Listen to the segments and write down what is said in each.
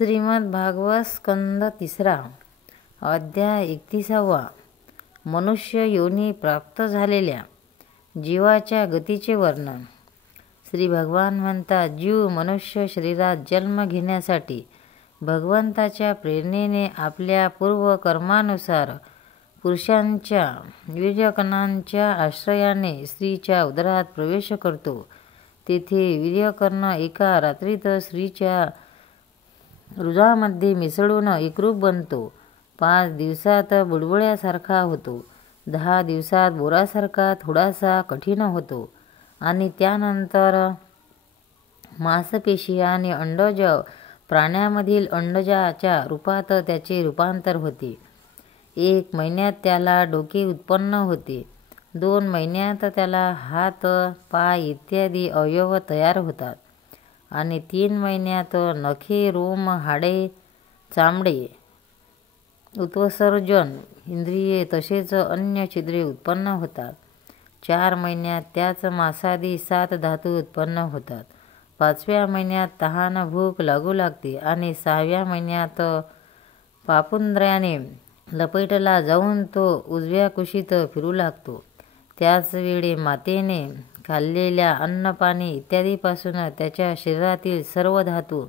श्रीमद भागवत स्कंद 3 अध्याय 31 मनुष्य योनी प्राप्त झालेल्या जीवाच्या गतीचे वर्णन. श्री भगवान म्हणतात, जीव मनुष्य शरीरात जन्म घेण्यासाठी भगवंताच्या प्रेरणेने आपल्या पूर्व कर्मानुसार पुरुषांच्या वीर्यकणांच्या आश्रयाने स्त्रीच्या उदरात प्रवेश करतो. तेथे वीर्यकर्ण एका रात्रीत स्त्रीच्या हृदयामध्ये मिसळून एकरूप बनतो. 5 दिवसात बुडबुड्यासारखा होतो. 10 दिवसात बोरासारखा थोडासा कठीण होतो आणि त्यानंतर मांसपेशी आणि अंडज प्राण्यामधील अंडजाच्या रूपात त्याचे रूपांतर होते. 1 महिन्यात त्याला डोके उत्पन्न होते. 2 महिन्यात त्याला हात, पाय इत्यादी अवयव तयार होतात आणि 3 महिन्यात नखे, रोम, हाडे, चामडे, उत्सर्जन, इंद्रिये तसेच अन्य छिद्रे उत्पन्न होतात. 4 महिन्यात त्याच मांसादी 7 धातू उत्पन्न होतात. 5व्या महिन्यात तहान भूक लागू लागते आणि 6व्या महिन्यात पापुंद्र्याने लपेटला जाऊन तो उजव्या कुशीत फिरू लागतो. त्याच वेळी मातेने खाल्लेल्या अन्न, पाणी इत्यादीपासून त्याच्या शरीरातील सर्व धातू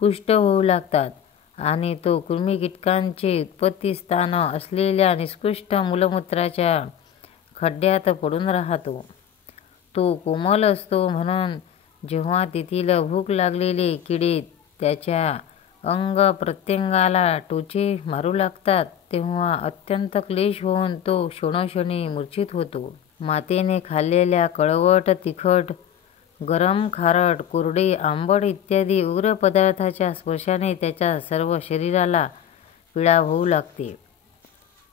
पुष्ट होऊ लागतात आणि तो कृमिकीटकांचे उत्पत्तीस्थान असलेल्या निकृष्ट मूलमूत्राच्या खड्ड्यात पडून राहतो. तो कोमल असतो म्हणून जेव्हा तेथील भूक लागलेले किडे त्याच्या अंग प्रत्यंगाला टोचे मारू लागतात तेव्हा अत्यंत क्लेश होऊन तो क्षणोक्षणी मूर्छित होतो. मातेने खाल्लेल्या कडवट, तिखट, गरम, खारट, कोरडे, आंबट इत्यादी उग्र पदार्थाच्या स्पर्शाने त्याच्या सर्व शरीराला पीडा होऊ लागते.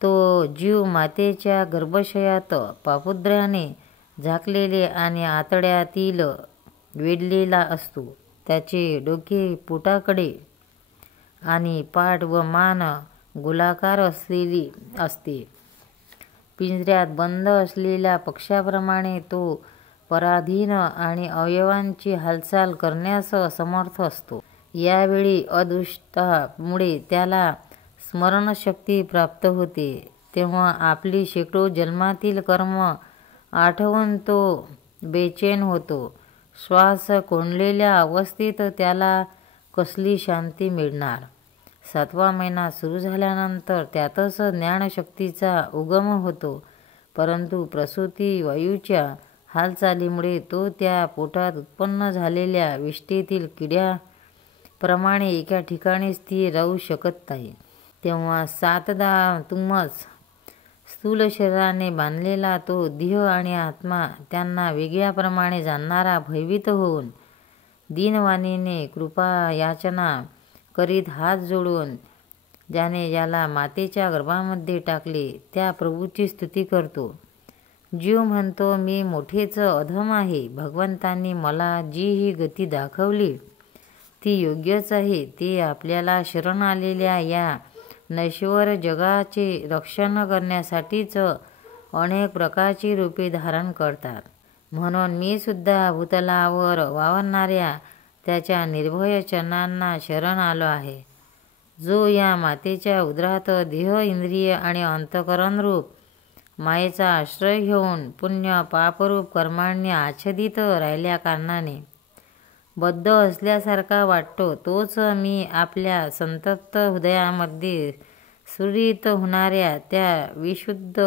तो जीव मातेच्या गर्भाशयात पापुद्र्याने झाकलेले आणि आतड्यातील वेढलेला असतो. त्याचे डोके पोटाकडे आणि पाठ व मान गोलाकार असलेली असते. पिंजऱ्यात बंद असलेल्या पक्ष्याप्रमाणे तो पराधीन आणि अवयवांची हालचाल करण्यास असमर्थ असतो. यावेळी अदृष्टामुळे त्याला स्मरणशक्ती प्राप्त होते. तेव्हा आपली शेकडो जन्मातील कर्म आठवून तो बेचैन होतो. श्वास कोंडलेल्या अवस्थेत त्याला कसली शांती मिळणार. 7वा महिना सुरू झाल्यानंतर त्यातच ज्ञानशक्तीचा उगम होतो. परंतु प्रसूती वायूच्या हालचालीमुळे तो त्या पोटात उत्पन्न झालेल्या विष्ठेतील किड्याप्रमाणे एका ठिकाणी स्थिर राहू शकत नाही. तेव्हा 7दा तुमच स्थूल शरीराने बांधलेला तो देह आणि आत्मा त्यांना वेगळ्याप्रमाणे जाणणारा भयभीत होऊन दीनवाणीने कृपायाचना करीत हात जोडून ज्याने याला मातेच्या गर्भामध्ये टाकले त्या प्रभूची स्तुती करतो. जीव म्हणतो, मी मोठेच अधम आहे. भगवंतांनी मला जी ही गती दाखवली ती योग्यच आहे. ते आपल्याला शरण आलेल्या या नश्वर जगाचे रक्षण करण्यासाठीच अनेक प्रकारची रूपे धारण करतात. म्हणून मी सुद्धा भूतलावर वावरणाऱ्या त्याच्या निर्भय चरणांना शरण आलो आहे. जो या मातेच्या उदरात देह, इंद्रिय आणि अंतःकरण रूप मायेचा आश्रय घेऊन पुण्य पापरूप कर्मांनी आच्छादित राहिल्या कारणाने बद्ध असल्यासारखा वाटतो, तोच मी आपल्या संतप्त हृदयामध्ये स्फुरित होणाऱ्या त्या विशुद्ध,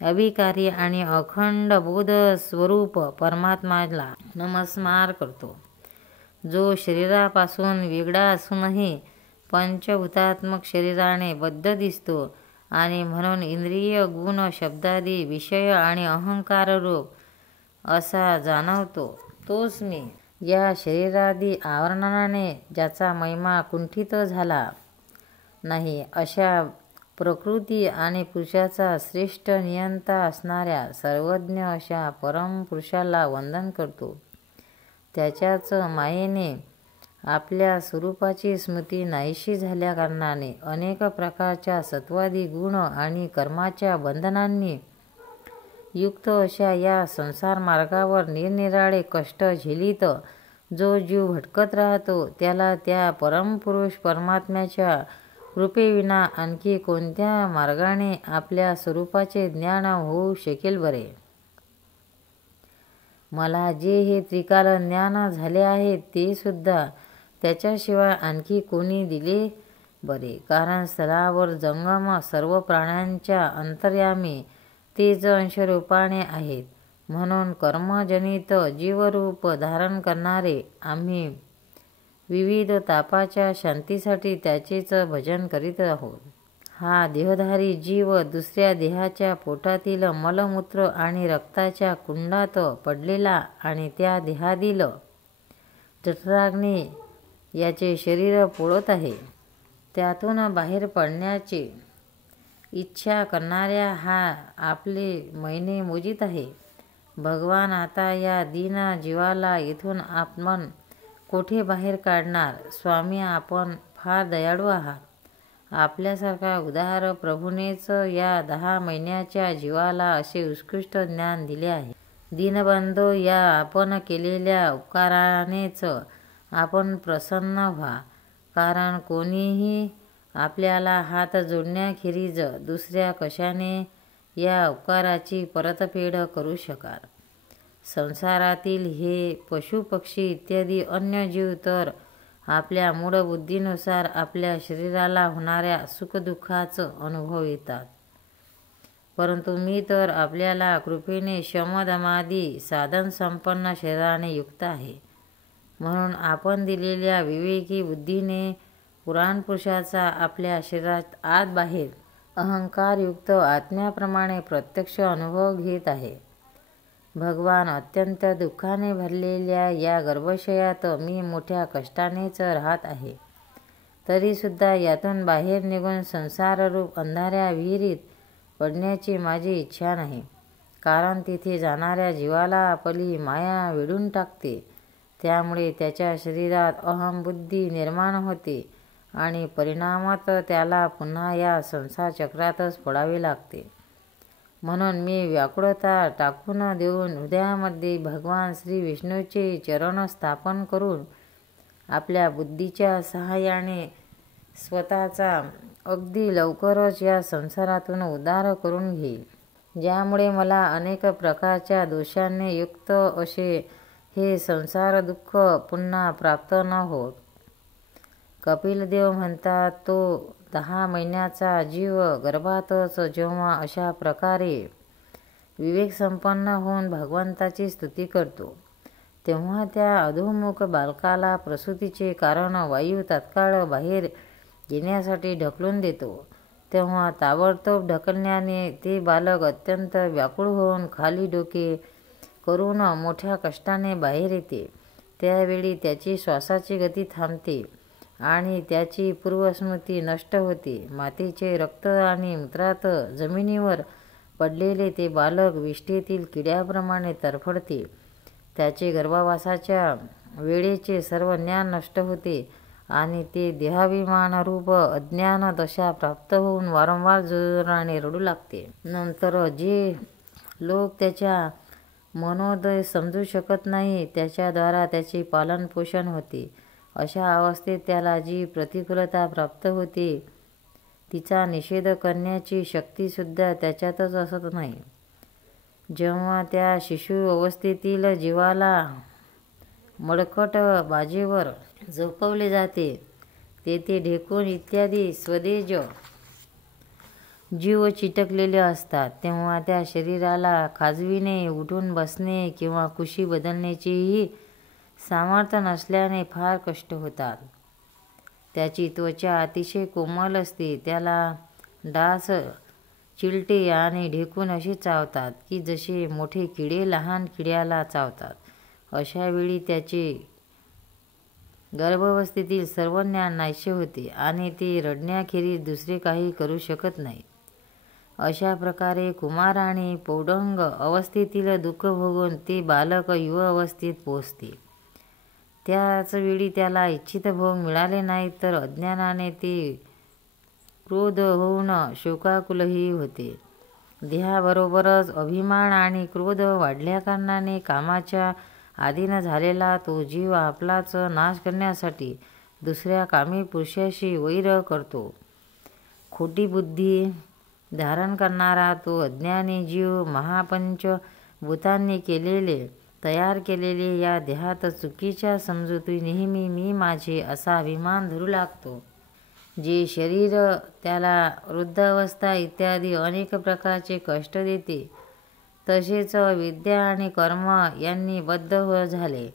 अविकारी आणि अखंड बोध स्वरूप परमात्म्याला नमस्कार करतो. जो शरीरापासून वेगळा असूनही पंचभूतात्मक शरीराने बद्ध दिसतो आणि म्हणून इंद्रिय, गुण, शब्दादी, विषय आणि अहंकाररूप असा जाणवतो, तोच मी. या शरीरादी आवरणाने ज्याचा महिमा कुंठित झाला नाही अशा प्रकृती आणि पुरुषाचा श्रेष्ठ नियंता असणाऱ्या सर्वज्ञ अशा परमपुरुषाला वंदन करतो. त्याच्याच मायेने आपल्या स्वरूपाची स्मृती नाहीशी झाल्या कारणाने अनेक प्रकारच्या सत्वादी गुण आणि कर्माच्या बंधनांनी युक्त अशा या संसार मार्गावर निरनिराळे कष्ट झेलीत जो जीव भटकत राहतो त्याला त्या परमपुरुष परमात्म्याच्या कृपेविना आणखी कोणत्या मार्गाने आपल्या स्वरूपाचे ज्ञान होऊ शकेल बरे? मला जे हे त्रिकाल ज्ञान झाले आहे ते सुद्धा त्याच्याशिवाय आणखी कोणी दिले बरे? कारण स्थलावर जंगम सर्व प्राण्यांच्या अंतर्यामी तेच अंशरूपाने आहेत. म्हणून कर्मजनित जीवरूप धारण करणारे आम्ही विविध तापाच्या शांतीसाठी त्याचेच भजन करीत आहोत. हा देहधारी जीव दुसऱ्या देहाच्या पोटातील मलमूत्र आणि रक्ताच्या कुंडात पडलेला आणि त्या देहातील जठराग्नी याचे शरीर पोळत आहे. त्यातून बाहेर पडण्याची इच्छा करणाऱ्या हा आपले महिने मोजित आहे. भगवान आता या दीन जीवाला येथून आपण कोठे बाहेर काढणार? स्वामी, आपण फार दयाळू आहात. आपल्यासारखा उदार प्रभूनेच या 10 महिन्याच्या जीवाला असे उत्कृष्ट ज्ञान दिले आहे. दीनबंधो, या आपण केलेल्या उपकारानेच आपण प्रसन्न व्हा. कारण कोणीही आपल्याला हात जोडण्याखेरीज दुसऱ्या कशाने या उपकाराची परतफेड करू शकाल? संसारातील हे पशुपक्षी इत्यादी अन्य जीव तर आपल्या मूळ बुद्धीनुसार आपल्या शरीराला होणाऱ्या सुखदुःखाचा अनुभव येतात. परंतु मी तर आपल्याला कृपेने शमदमादी साधन संपन्न शरीराने युक्त आहे. म्हणून आपण दिलेल्या विवेकी बुद्धीने पुराणपुरुषाचा आपल्या शरीरात आत बाहेर अहंकारयुक्त आत्म्याप्रमाणे प्रत्यक्ष अनुभव घेत आहे. भगवान, अत्यंत दुःखाने भरलेल्या या गर्भाशयात मी मोठ्या कष्टानेच राहत आहे. तरीसुद्धा यातून बाहेर निघून संसाररूप अंधाऱ्या विहिरीत पडण्याची माझी इच्छा नाही. कारण तिथे जाणाऱ्या जीवाला आपली माया वेढून टाकते. त्यामुळे त्याच्या शरीरात अहंबुद्धी निर्माण होते आणि परिणामात त्याला पुन्हा या संसार चक्रातच पडावे लागते. म्हणून मी व्याकुळता टाकून देऊन हृदयामध्ये भगवान श्री विष्णूचे चरण स्थापन करून आपल्या बुद्धीच्या सहाय्याने स्वतःचा अगदी लवकरच या संसारातून उद्धार करून घेईल. ज्यामुळे मला अनेक प्रकारच्या दोषांनी युक्त असे हे संसार दुःख पुन्हा प्राप्त न होत. कपिलदेव म्हणतात, तो 10 महिन्याचा जीव गर्भातच जेव्हा अशा प्रकारे विवेकसंपन्न होऊन भगवंताची स्तुती करतो, तेव्हा त्या अधोमुख बालकाला प्रसूतीचे कारण वायू तात्काळ बाहेर येण्यासाठी ढकलून देतो. तेव्हा ताबडतोब ढकलण्याने ते बालक अत्यंत व्याकुळ होऊन खाली डोके करून मोठ्या कष्टाने बाहेर येते. त्यावेळी त्याची श्वासाची गती थांबते आणि त्याची पूर्वस्मृती नष्ट होते. मातेचे रक्त आणि मूत्रात जमिनीवर पडलेले ते बालक विष्ठेतील किड्याप्रमाणे तरफडते. त्याचे गर्भावासाच्या वेळेचे सर्व ज्ञान नष्ट होते आणि ते देहाभिमानरूप अज्ञान दशा प्राप्त होऊन वारंवार जोराने रडू लागते. नंतर जे लोक त्याच्या मनोदय समजू शकत नाही त्याच्याद्वारा त्याचे पालनपोषण होते. अशा अवस्थेत त्याला जी प्रतिकूलता प्राप्त होते तिचा निषेध करण्याची शक्तीसुद्धा त्याच्यातच असत नाही. जेव्हा त्या शिशु अवस्थेतील जीवाला मडकट बाजेवर झोपवले जाते, तेथे ढेकूण इत्यादी स्वदेज जीव चिटकलेले असतात. तेव्हा त्या शरीराला खाजविणे, उठून बसणे किंवा कुशी बदलण्याचेही सामर्थ्य नसल्याने फार कष्ट होतात. त्याची त्वचा अतिशय कोमल असते. त्याला डास, चिलटे आणि ढेकूण असे चावतात की जसे मोठे किडे लहान किड्याला चावतात. अशा वेळी त्याचे गर्भावस्थेतील सर्व ज्ञान नाहीसे होते आणि ते रडण्याखेरीज दुसरे काही करू शकत नाही. अशा प्रकारे कुमार आणि पौगंड अवस्थेतील दुःख भोगून ते बालक युव अवस्थेत पोहोचते. त्याच वेळी त्याला इच्छित भोग मिळाले नाहीत तर अज्ञानाने ते क्रोध होऊन शोकाकुलही होते. देहाबरोबरच अभिमान आणि क्रोध वाढल्याकारणाने कामाच्या आधीन झालेला तो जीव आपलाच नाश करण्यासाठी दुसऱ्या कामी पुरुषाशी वैर करतो. खोटी बुद्धी धारण करणारा तो अज्ञानी जीव महापंच भूतांनी तयार केलेले या देहात चुकीच्या समजुती नेहमी मी माझे असा अभिमान धरू लागतो. जे शरीर त्याला वृद्धावस्था इत्यादी अनेक प्रकारचे कष्ट देते, तसेच विद्या आणि कर्म यांनी बद्ध झाले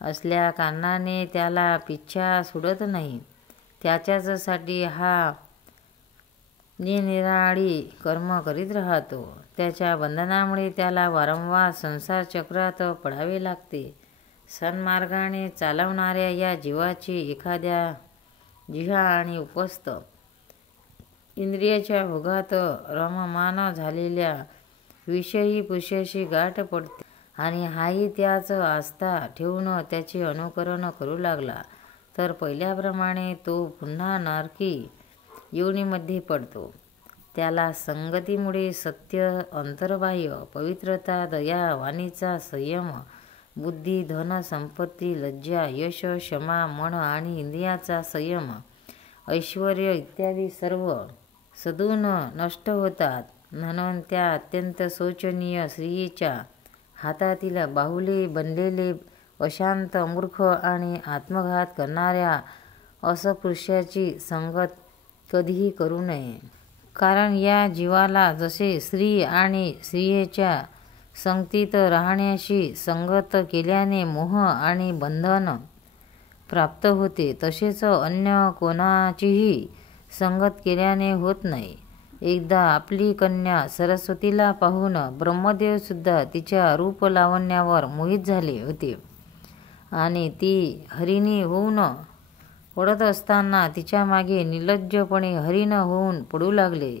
असल्या कारणाने त्याला पिच्छा सुटत नाही. त्याच्यासाठी हा निरनिराळी कर्म करीत राहतो. त्याच्या बंधनामुळे त्याला वारंवार संसार चक्रात पडावे लागते. सन्मार्गाने चालवणाऱ्या या जीवाची एखाद्या जिव्हा आणि उपस्थ इंद्रियाच्या भोगात रममाण झालेल्या विषयी पुरुषाशी गाठ पडते आणि हाही त्याच आस्था ठेवून त्याचे अनुकरण करू लागला तर पहिल्याप्रमाणे तो पुन्हा नरकी योनीमध्ये पडतो. त्याला संगतीमुळे सत्य, अंतर्बाह्य पवित्रता, दया, वाणीचा संयम, बुद्धी, धन, संपत्ती, लज्जा, यश, क्षमा, मन आणि इंद्रियाचा संयम, ऐश्वर्य इत्यादी सर्व सद्गुण नष्ट होतात. म्हणून त्या अत्यंत शोचनीय स्त्रीच्या हातातील बाहुले बनलेले अशांत, मूर्ख आणि आत्मघात करणाऱ्या असत्पुरुषाची संगत कधीही करू नये. कारण या जीवाला जसे स्त्री आणि स्त्रियेच्या संगतीत राहण्याशी संगत केल्याने मोह आणि बंधन प्राप्त होते, तसेच अन्य कोणाचीही संगत केल्याने होत नाही. एकदा आपली कन्या सरस्वतीला पाहून ब्रह्मदेव सुद्धा तिच्या रूप लावण्यावर मोहित झाले होते आणि ती हरिणी होऊन पडत असताना तिच्या मागे निर्लज्जपणे हरिण होऊन पडू लागले.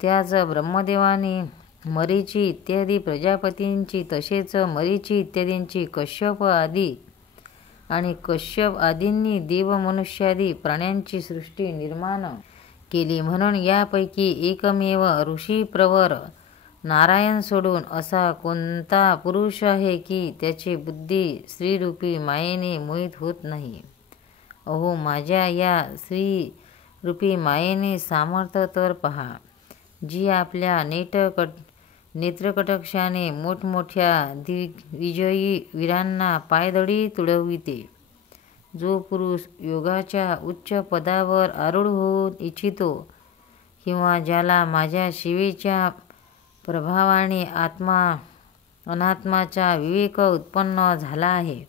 त्याच ब्रह्मदेवाने मरीची इत्यादी प्रजापतींची तसेच मरीची इत्यादींची कश्यप आदींनी देव मनुष्यादी प्राण्यांची सृष्टी निर्माण केली. म्हणून यापैकी एकमेव ऋषी प्रवर नारायण सोडून असा कोणता पुरुष आहे की त्याची बुद्धी स्त्रीरूपी मायेने मोहित होत नाही. अहो माझ्या या स्त्रीरूपी मायेने सामर्थ्य तर पहा, जी आपल्या नेत्रकटाक्षाने मोठमोठ्या दिग्विजयी वीरांना पायदळी तुडविते. जो पुरुष योगाच्या उच्च पदावर आरूढ होऊ इच्छितो किंवा ज्याला माझ्या सेवेच्या प्रभावाने अनात्माचा विवेक उत्पन्न झाला आहे,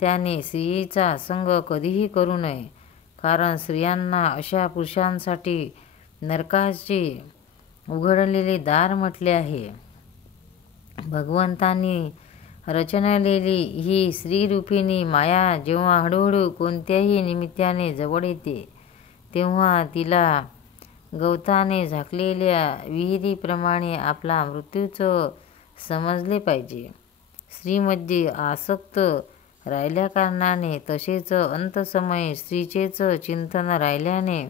त्याने स्त्रियेचा संग कधीही करू नये. कारण स्त्रियांना अशा पुरुषांसाठी नरकाचे उघडलेले दार म्हटले आहे. भगवंतांनी रचलेली ही स्त्रीरूपिणी माया जेव्हा हळूहळू कोणत्याही निमित्ताने जवळ येते, तेव्हा तिला गवताने झाकलेल्या विहिरीप्रमाणे आपला मृत्यूच समजले पाहिजे. स्त्रीमध्ये आसक्त राहिल्याकारणाने तसेच अंतसमयी स्त्रीचेच चिंतन राहिल्याने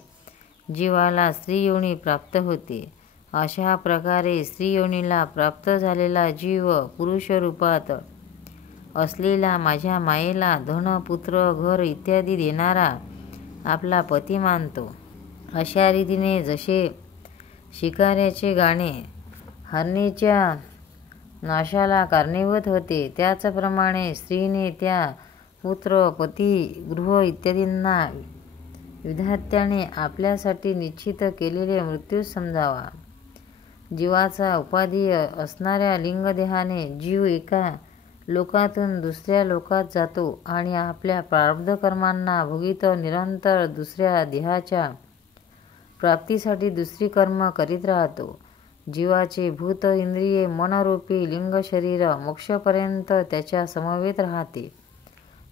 जीवाला स्त्रीयोनी प्राप्त होते. अशा प्रकारे स्त्रीयोनीला प्राप्त झालेला जीव पुरुषरूपात असलेला माझ्या मायेला धन, पुत्र, घर इत्यादी देणारा आपला पती मानतो. अशा रीतीने जसे शिकाऱ्याचे गाणे हरणीच्या नाशाला कारणीभूत होते, त्याचप्रमाणे स्त्रीने त्या पुत्र, पती, गृह इत्यादींना विधात्याने आपल्यासाठी निश्चित केलेले मृत्यू समजावा. जीवाचा उपाधी असणाऱ्या लिंगदेहाने जीव एका लोकातून दुसऱ्या लोकात जातो आणि आपल्या प्रारब्ध कर्मांना भोगीत निरंतर दुसऱ्या देहाच्या प्राप्तीसाठी दुसरी कर्म करीत राहतो. जीवाचे भूत इंद्रिये मनरूपी लिंग शरीर मोक्षपर्यंत त्याच्या समवेत राहते.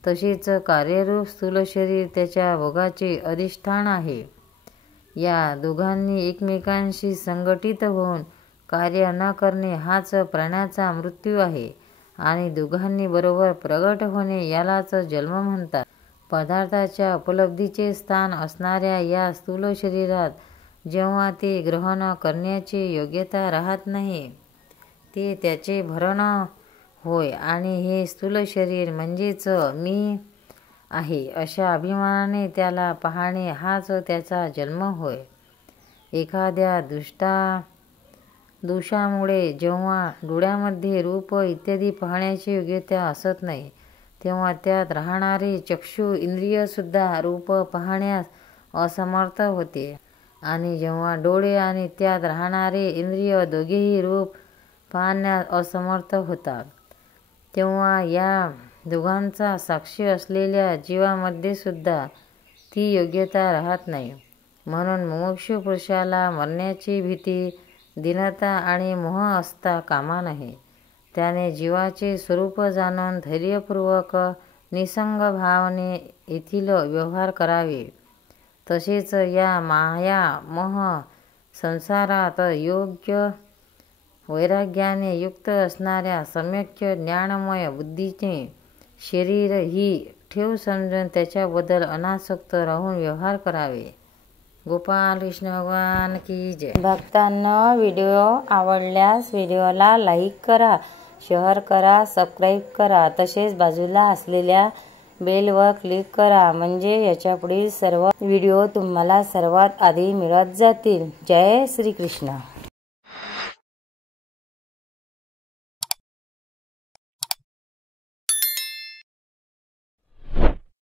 तसेच कार्यरूप स्थूल शरीर त्याच्या भोगाचे अधिष्ठान आहे. या दोघांनी एकमेकांशी संघटित होऊन कार्य न करणे हाच प्राण्याचा मृत्यू आहे आणि दोघांनी बरोबर प्रगट होणे यालाच जन्म म्हणतात. पदार्थाच्या उपलब्धीचे स्थान असणाऱ्या या स्थूल शरीरात जेव्हा ते ग्रहण करण्याची योग्यता राहत नाही, ते त्याचे भरण होय आणि हे स्थूल शरीर म्हणजेच मी आहे अशा अभिमानाने त्याला पाहणे हाच त्याचा जन्म होय. एखाद्या दोषामुळे जेव्हा डोळ्यामध्ये रूप इत्यादी पाहण्याची योग्यता असत नाही तेव्हा त्यात राहणारे चक्षु इंद्रियसुद्धा रूप पाहण्यास असमर्थ होते आणि जेव्हा डोळे आणि त्यात राहणारे इंद्रिय दोघेही रूप पाहण्यास असमर्थ होतात तेव्हा या दोघांचा साक्षी असलेल्या जीवामध्ये सुद्धा ती योग्यता राहत नाही. म्हणून मुमुक्षु पुरुषाला मरण्याची भीती, दीनता आणि मोह असता कामा नये. त्याने जीवाचे स्वरूप जाणून धैर्यपूर्वक निसंग भावने येथील व्यवहार करावे. तसेच या माया मोह संसारात योग्य वैराग्याने युक्त असणाऱ्या सम्यक ज्ञानमय बुद्धीने शरीर ही ठेव समजून त्याच्याबद्दल अनासक्त राहून व्यवहार करावे. गोपाल कृष्ण भगवान की जय. भक्तांनो, व्हिडिओ आवडल्यास व्हिडिओला लाईक करा, शेअर करा, सबस्क्राईब करा. तसेच बाजूला असलेल्या बेलवर क्लिक करा म्हणजे याच्यापुढील सर्व व्हिडिओ तुम्हाला सर्वात आधी मिळत जातील. जय श्री कृष्ण.